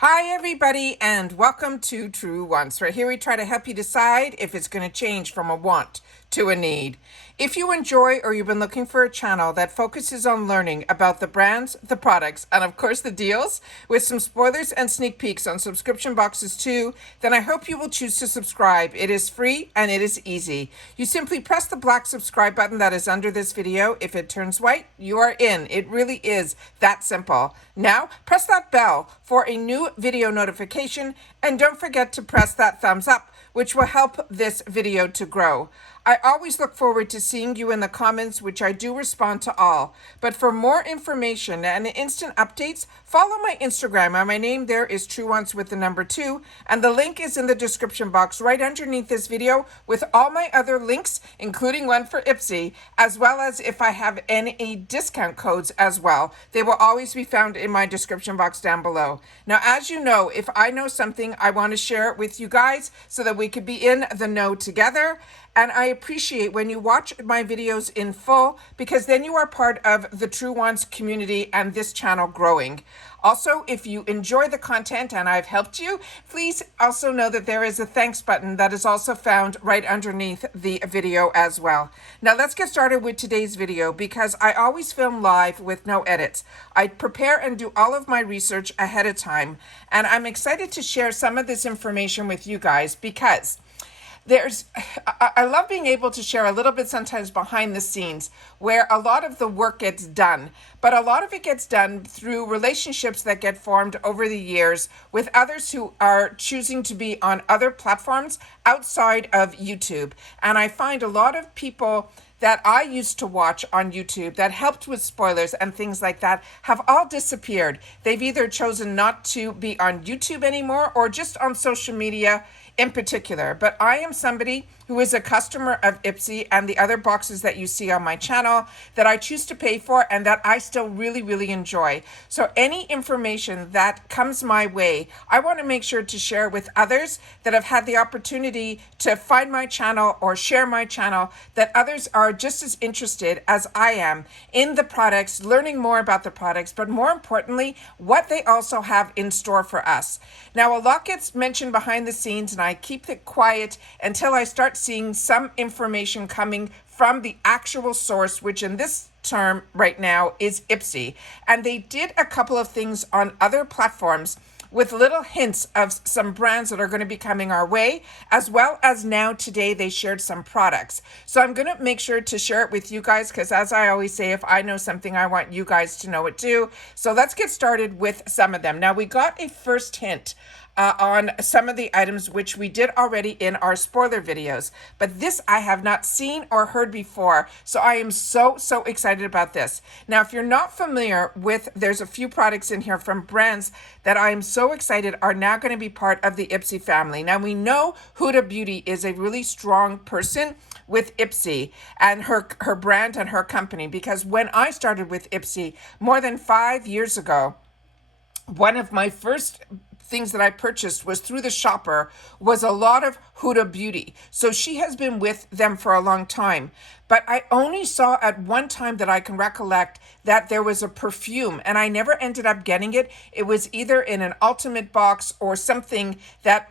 Hi everybody and welcome to Truewants, where here we try to help you decide if it's going to change from a want to a need. If you enjoy or you've been looking for a channel that focuses on learning about the brands, the products, and of course the deals, with some spoilers and sneak peeks on subscription boxes too, then I hope you will choose to subscribe. It is free and it is easy. You simply press the black subscribe button that is under this video. If it turns white, you are in. It really is that simple. Now, press that bell for a new video notification, and don't forget to press that thumbs up, which will help this video to grow. I always look forward to seeing you in the comments, which I do respond to all. But for more information and instant updates, follow my Instagram. My name there is Truewants with the number 2, and the link is in the description box right underneath this video with all my other links, including one for IPSY, as well as if I have any discount codes as well. They will always be found in my description box down below. Now, as you know, if I know something, I want to share it with you guys so that we could be in the know together. And I appreciate when you watch my videos in full, because then you are part of the Truewants community and this channel growing. Also, if you enjoy the content and I've helped you, please also know that there is a thanks button that is also found right underneath the video as well. Now let's get started with today's video, because I always film live with no edits. I prepare and do all of my research ahead of time, and I'm excited to share some of this information with you guys because I love being able to share a little bit sometimes behind the scenes where a lot of the work gets done, but a lot of it gets done through relationships that get formed over the years with others who are choosing to be on other platforms outside of YouTube. And I find a lot of people that I used to watch on YouTube that helped with spoilers and things like that have all disappeared. They've either chosen not to be on YouTube anymore or just on social media in particular. But I am somebody who is a customer of IPSY and the other boxes that you see on my channel that I choose to pay for and that I still really, really enjoy. So any information that comes my way, I want to make sure to share with others that have had the opportunity to find my channel or share my channel, that others are just as interested as I am in the products, learning more about the products, but more importantly, what they also have in store for us. Now, a lot gets mentioned behind the scenes, and I keep it quiet until I start seeing some information coming from the actual source, which in this term right now is IPSY. And they did a couple of things on other platforms with little hints of some brands that are going to be coming our way, as well as now today they shared some products. So I'm going to make sure to share it with you guys, because as I always say, if I know something, I want you guys to know it too. So let's get started with some of them. Now, we got a first hint on some of the items which we did already in our spoiler videos, but this I have not seen or heard before, so I am so excited about this. Now, if you're not familiar with, there's a few products in here from brands that I am so excited are now going to be part of the IPSY family. Now, we know Huda Beauty is a really strong person with IPSY and her brand and her company, because when I started with IPSY more than 5 years ago, one of my first things that I purchased was through the shopper was a lot of Huda Beauty. So she has been with them for a long time. But I only saw at one time that I can recollect that there was a perfume, and I never ended up getting it. It was either in an ultimate box or something that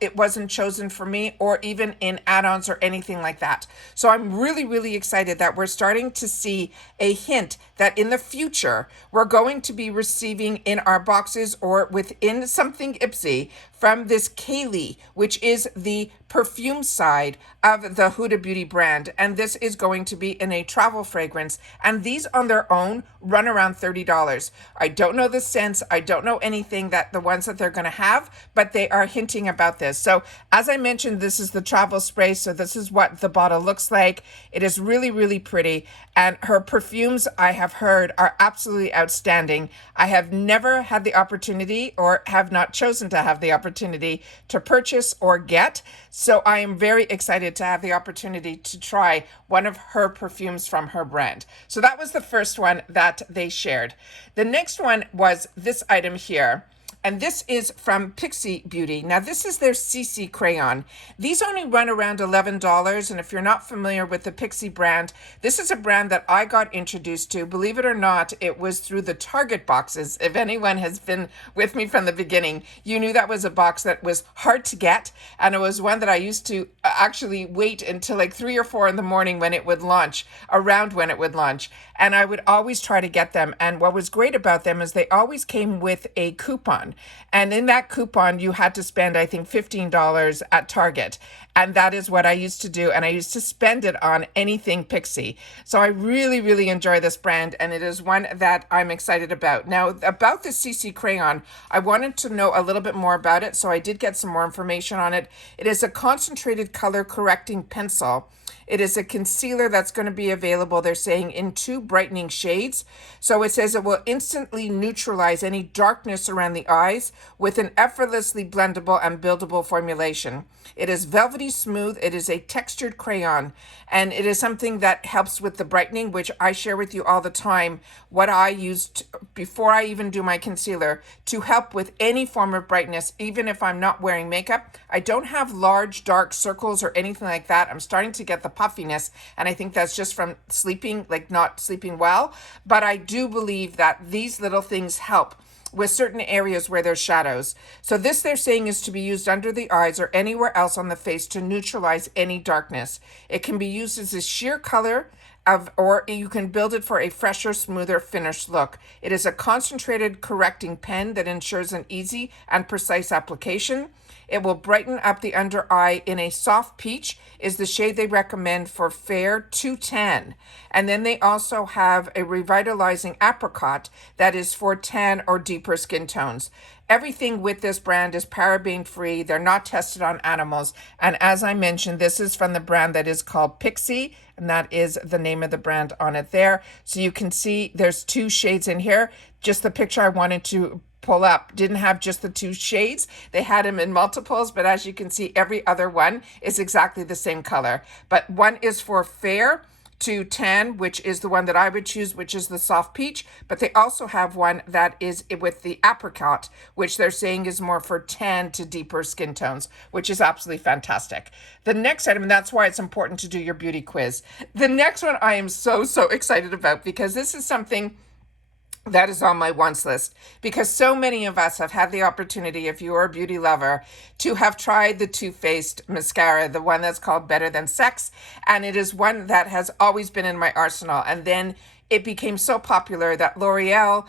it wasn't chosen for me, or even in add-ons or anything like that. So I'm really excited that we're starting to see a hint that in the future, we're going to be receiving in our boxes or within something IPSY from this Kayali, which is the perfume side of the Huda Beauty brand. And this is going to be in a travel fragrance. And these on their own run around $30. I don't know the scents. I don't know anything that the ones that they're going to have, but they are hinting about this. So as I mentioned, this is the travel spray. So this is what the bottle looks like. It is really pretty. And her perfumes, I have heard, are absolutely outstanding. I have never had the opportunity, or have not chosen to have the opportunity, to purchase or get. So I am very excited to have the opportunity to try one of her perfumes from her brand. So that was the first one that they shared. The next one was this item here. And this is from Pixi Beauty. Now, this is their CC crayon. These only run around $11. And if you're not familiar with the Pixi brand, this is a brand that I got introduced to. Believe it or not, it was through the Target boxes. If anyone has been with me from the beginning, you knew that was a box that was hard to get. And it was one that I used to actually wait until like 3 or 4 in the morning when it would launch, around when it would launch. And I would always try to get them. And what was great about them is they always came with a coupon. And in that coupon, you had to spend, I think, $15 at Target. And that is what I used to do. And I used to spend it on anything Pixi. So I really, really enjoy this brand. And it is one that I'm excited about. Now, about the CC Crayon, I wanted to know a little bit more about it. So I did get some more information on it. It is a concentrated color correcting pencil. It is a concealer that's going to be available, they're saying, in 2 brightening shades. So it says it will instantly neutralize any darkness around the eyes with an effortlessly blendable and buildable formulation. It is velvety smooth. It is a textured crayon, and it is something that helps with the brightening, which I share with you all the time, what I used before I even do my concealer to help with any form of brightness, even if I'm not wearing makeup. I don't have large dark circles or anything like that. I'm starting to get the puffiness, and I think that's just from sleeping, like not sleeping well. But I do believe that these little things help with certain areas where there's shadows. So this, they're saying, is to be used under the eyes or anywhere else on the face to neutralize any darkness. It can be used as a sheer color or you can build it for a fresher, smoother, finished look. It is a concentrated correcting pen that ensures an easy and precise application. It will brighten up the under eye in a soft peach is the shade they recommend for fair to tan. And then they also have a revitalizing apricot that is for tan or deeper skin tones. Everything with this brand is paraben free. They're not tested on animals. And as I mentioned, this is from the brand that is called Pixi, and that is the name of the brand on it there. So you can see there's 2 shades in here. Just the picture I wanted to pull up didn't have just the 2 shades. They had them in multiples, but as you can see, every other one is exactly the same color. But one is for fair to tan, which is the one that I would choose, which is the soft peach. But they also have one that is with the apricot, which they're saying is more for tan to deeper skin tones, which is absolutely fantastic. The next item, and that's why it's important to do your beauty quiz. The next one I am so excited about, because this is something that is on my wants list, because so many of us have had the opportunity, if you are a beauty lover, to have tried the Too Faced mascara, the one that's called Better Than Sex. And it is one that has always been in my arsenal. And then it became so popular that L'Oreal,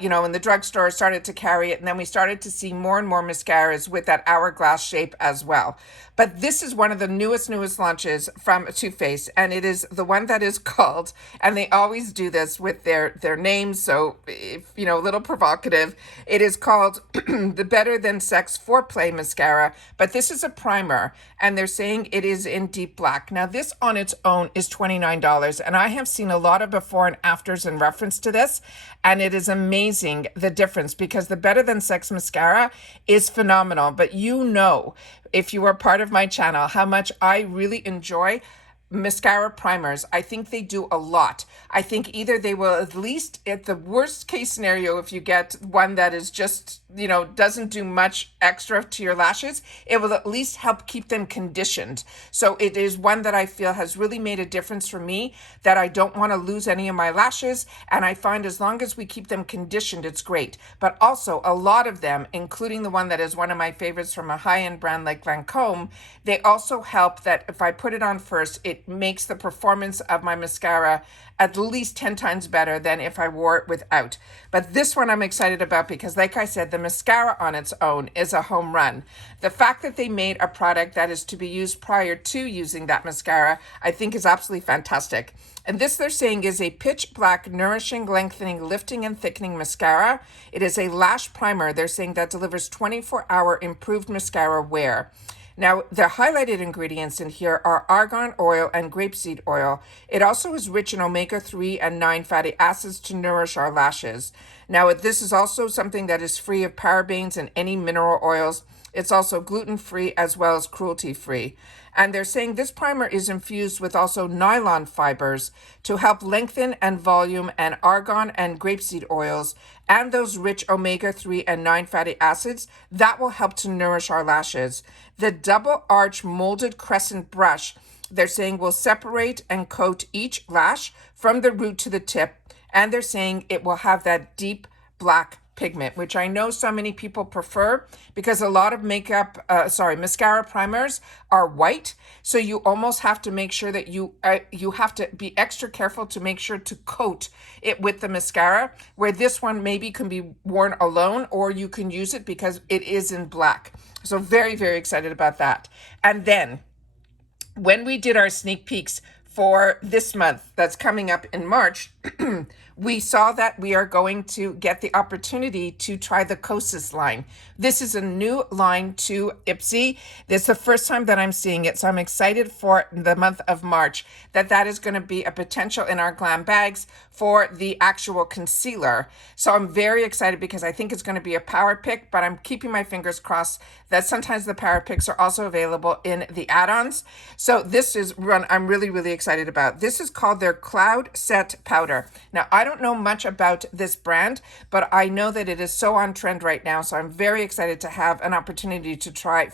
in the drugstore started to carry it. And then we started to see more and more mascaras with that hourglass shape as well. But this is one of the newest launches from Too Faced, and it is the one that is called, and they always do this with their names, so if, a little provocative, it is called the Better Than Sex Foreplay Mascara, but this is a primer, and they're saying it is in deep black. Now, this on its own is $29, and I have seen a lot of before and afters in reference to this, and it is amazing the difference, because the Better Than Sex mascara is phenomenal, but if you are part of my channel, how much I really enjoy mascara primers. I think they do a lot. I think either they will, at least at the worst case scenario, if you get one that is just, doesn't do much extra to your lashes, it will at least help keep them conditioned. So it is one that I feel has really made a difference for me, that I don't want to lose any of my lashes. And I find as long as we keep them conditioned, it's great. But also a lot of them, including the one that is one of my favorites from a high-end brand like Lancome, they also help that if I put it on first, it makes the performance of my mascara at least 10 times better than if I wore it without. But this one I'm excited about because, like I said, the mascara on its own is a home run. The fact that they made a product that is to be used prior to using that mascara, I think is absolutely fantastic. And this, they're saying, is a pitch black, nourishing, lengthening, lifting, and thickening mascara. It is a lash primer. They're saying that delivers 24-hour improved mascara wear. Now, the highlighted ingredients in here are argan oil and grapeseed oil. It also is rich in omega-3 and 9 fatty acids to nourish our lashes. Now, this is also something that is free of parabens and any mineral oils. It's also gluten-free as well as cruelty-free. And they're saying this primer is infused with also nylon fibers to help lengthen and volume, and argan and grapeseed oils and those rich omega-3 and 9 fatty acids that will help to nourish our lashes. The double arch molded crescent brush, they're saying, will separate and coat each lash from the root to the tip. And they're saying it will have that deep black pigment, which I know so many people prefer because a lot of mascara primers are white. So you almost have to make sure that you have to be extra careful to make sure to coat it with the mascara, where this one maybe can be worn alone, or you can use it because it is in black. So very, very excited about that. And then when we did our sneak peeks for this month that's coming up in March, we saw that we are going to get the opportunity to try the Kosas line. This is a new line to IPSY. This is the first time that I'm seeing it, so I'm excited for the month of March that is going to be a potential in our glam bags for the actual concealer. So I'm very excited because I think it's going to be a power pick, but I'm keeping my fingers crossed that sometimes the power picks are also available in the add-ons. So this is one I'm really, really excited about. This is called their Cloud Set Powder. Now, I don't know much about this brand, but I know that it is so on trend right now. So I'm very excited to have an opportunity to try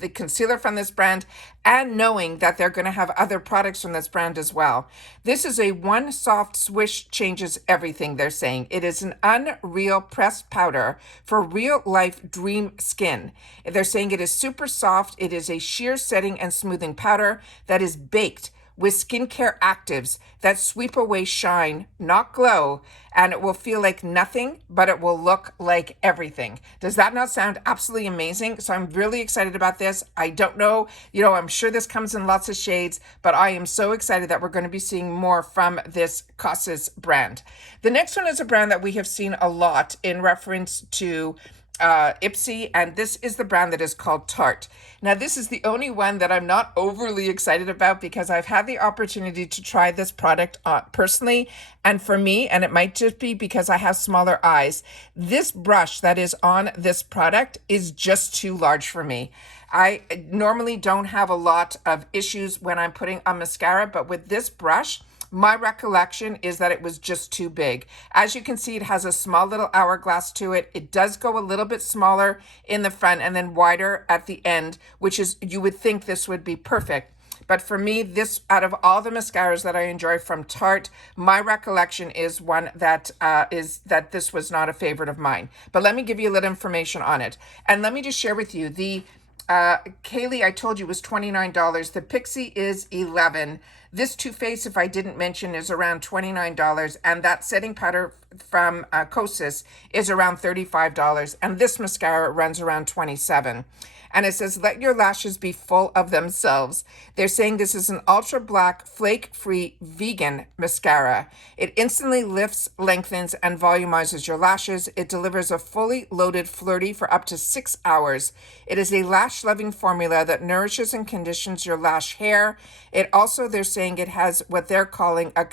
the concealer from this brand, and knowing that they're going to have other products from this brand as well. This is a one soft swish changes everything, they're saying. It is an unreal pressed powder for real life dream skin. They're saying it is super soft. It is a sheer setting and smoothing powder that is baked with skincare actives that sweep away shine, not glow, and it will feel like nothing, but it will look like everything. Does that not sound absolutely amazing? So I'm really excited about this. I don't know, I'm sure this comes in lots of shades, but I am so excited that we're going to be seeing more from this Kosas brand. The next one is a brand that we have seen a lot in reference to IPSY, and this is the brand that is called Tarte. Now, this is the only one that I'm not overly excited about because I've had the opportunity to try this product personally, and for me, and it might just be because I have smaller eyes, this brush that is on this product is just too large for me. I normally don't have a lot of issues when I'm putting on mascara, but with this brush, my recollection is that it was just too big. As you can see, it has a small little hourglass to it. It does go a little bit smaller in the front and then wider at the end, which is, you would think this would be perfect. But for me, this, out of all the mascaras that I enjoy from Tarte, my recollection is one that this was not a favorite of mine. But let me give you a little information on it. And let me just share with you, the Kayali, I told you, was $29. The Pixi is $11. This Too Faced, if I didn't mention, is around $29. And that setting powder from Kosas is around $35. And this mascara runs around $27. And it says, let your lashes be full of themselves. They're saying this is an ultra black, flake-free vegan mascara. It instantly lifts, lengthens, and volumizes your lashes. It delivers a fully loaded flirty for up to 6 hours. It is a lash-loving formula that nourishes and conditions your lash hair. It also, they're saying it has what they're calling a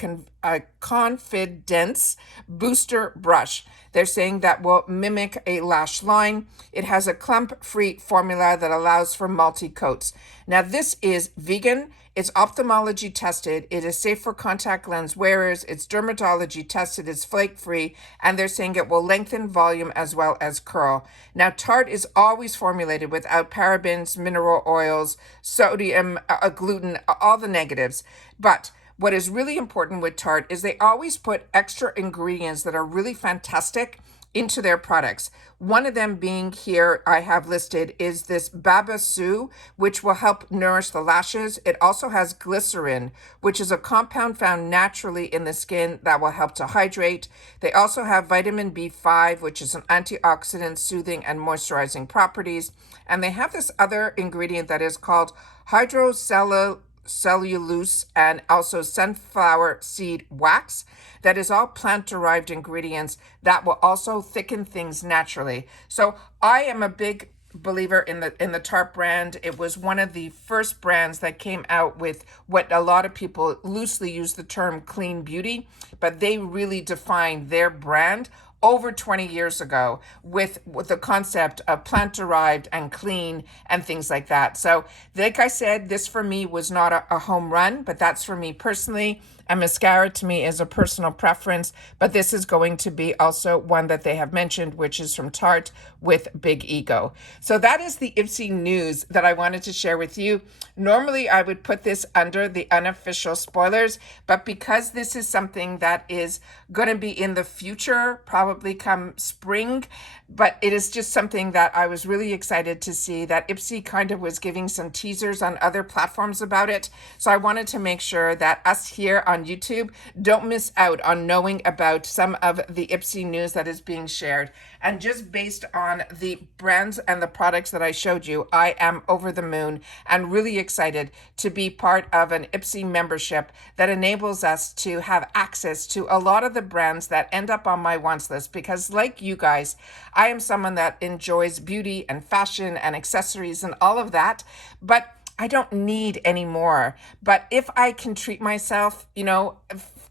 confidence booster brush. They're saying that will mimic a lash line. It has a clump-free formula that allows for multi-coats. Now, this is vegan. It's ophthalmology tested. It is safe for contact lens wearers. It's dermatology tested. It's flake-free. And they're saying it will lengthen volume as well as curl. Now, Tarte is always formulated without parabens, mineral oils, sodium, gluten, all the negatives. But what is really important with Tarte is they always put extra ingredients that are really fantastic into their products. One of them being here, I have listed, is this Babasu, which will help nourish the lashes. It also has glycerin, which is a compound found naturally in the skin that will help to hydrate. They also have vitamin B5, which is an antioxidant, soothing and moisturizing properties. And they have this other ingredient that is called hydrocellulose and also sunflower seed wax. That is all plant-derived ingredients that will also thicken things naturally. So I am a big believer in the Tarte brand. It was one of the first brands that came out with what a lot of people loosely use the term clean beauty, but they really defined their brand over 20 years ago with the concept of plant-derived and clean and things like that. So like I said, this for me was not a home run, but that's for me personally. And mascara to me is a personal preference, but this is going to be also one that they have mentioned, which is from Tarte with Big Ego. So that is the IPSY news that I wanted to share with you. Normally, I would put this under the unofficial spoilers, but because this is something that is going to be in the future, probably come spring, but it is just something that I was really excited to see that IPSY kind of was giving some teasers on other platforms about it. So I wanted to make sure that us here on YouTube don't miss out on knowing about some of the IPSY news that is being shared. And just based on the brands and the products that I showed you, I am over the moon and really excited to be part of an IPSY membership that enables us to have access to a lot of the brands that end up on my wants list. Because like you guys, I am someone that enjoys beauty and fashion and accessories and all of that, but I don't need any more. But if I can treat myself,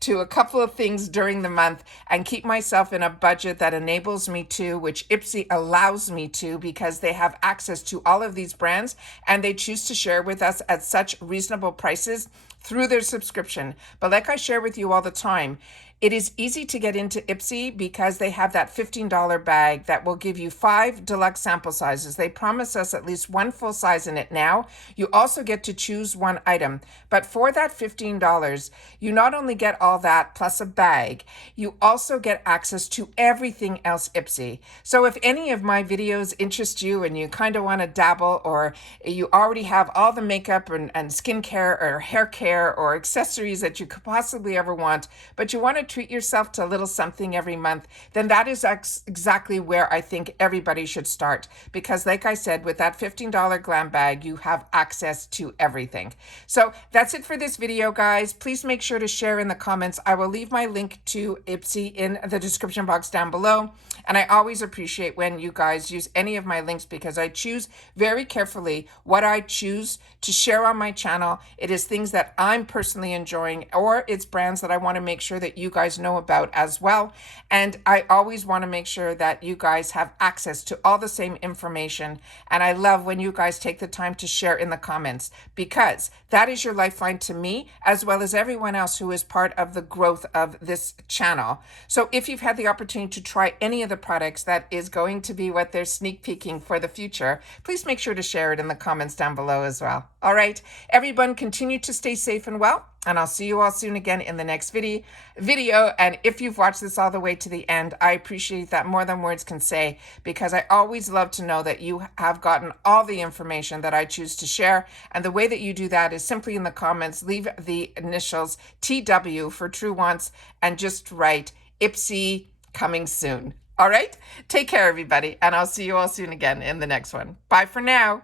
to a couple of things during the month and keep myself in a budget that enables me to, which IPSY allows me to, because they have access to all of these brands and they choose to share with us at such reasonable prices through their subscription. But like I share with you all the time, it is easy to get into IPSY because they have that $15 bag that will give you 5 deluxe sample sizes. They promise us at least 1 full size in it now. You also get to choose 1 item. But for that $15, you not only get all that plus a bag, you also get access to everything else IPSY. So if any of my videos interest you and you kind of want to dabble, or you already have all the makeup and skincare or hair care or accessories that you could possibly ever want, but you want to treat yourself to a little something every month, then that is exactly where I think everybody should start. Because like I said, with that $15 glam bag, you have access to everything. So that's it for this video, guys. Please make sure to share in the comments. I will leave my link to IPSY in the description box down below. And I always appreciate when you guys use any of my links because I choose very carefully what I choose to share on my channel. It is things that I'm personally enjoying, or it's brands that I want to make sure that you guys know about as well. And I always want to make sure that you guys have access to all the same information. And I love when you guys take the time to share in the comments, because that is your lifeline to me, as well as everyone else who is part of the growth of this channel. So if you've had the opportunity to try any of the products, that is going to be what they're sneak peeking for the future. Please make sure to share it in the comments down below as well. All right, everyone, continue to stay safe and well, and I'll see you all soon again in the next video. And if you've watched this all the way to the end, I appreciate that more than words can say, because I always love to know that you have gotten all the information that I choose to share. And the way that you do that is simply in the comments, leave the initials TW for Truewants and just write IPSY coming soon. All right, take care, everybody, and I'll see you all soon again in the next one. Bye for now.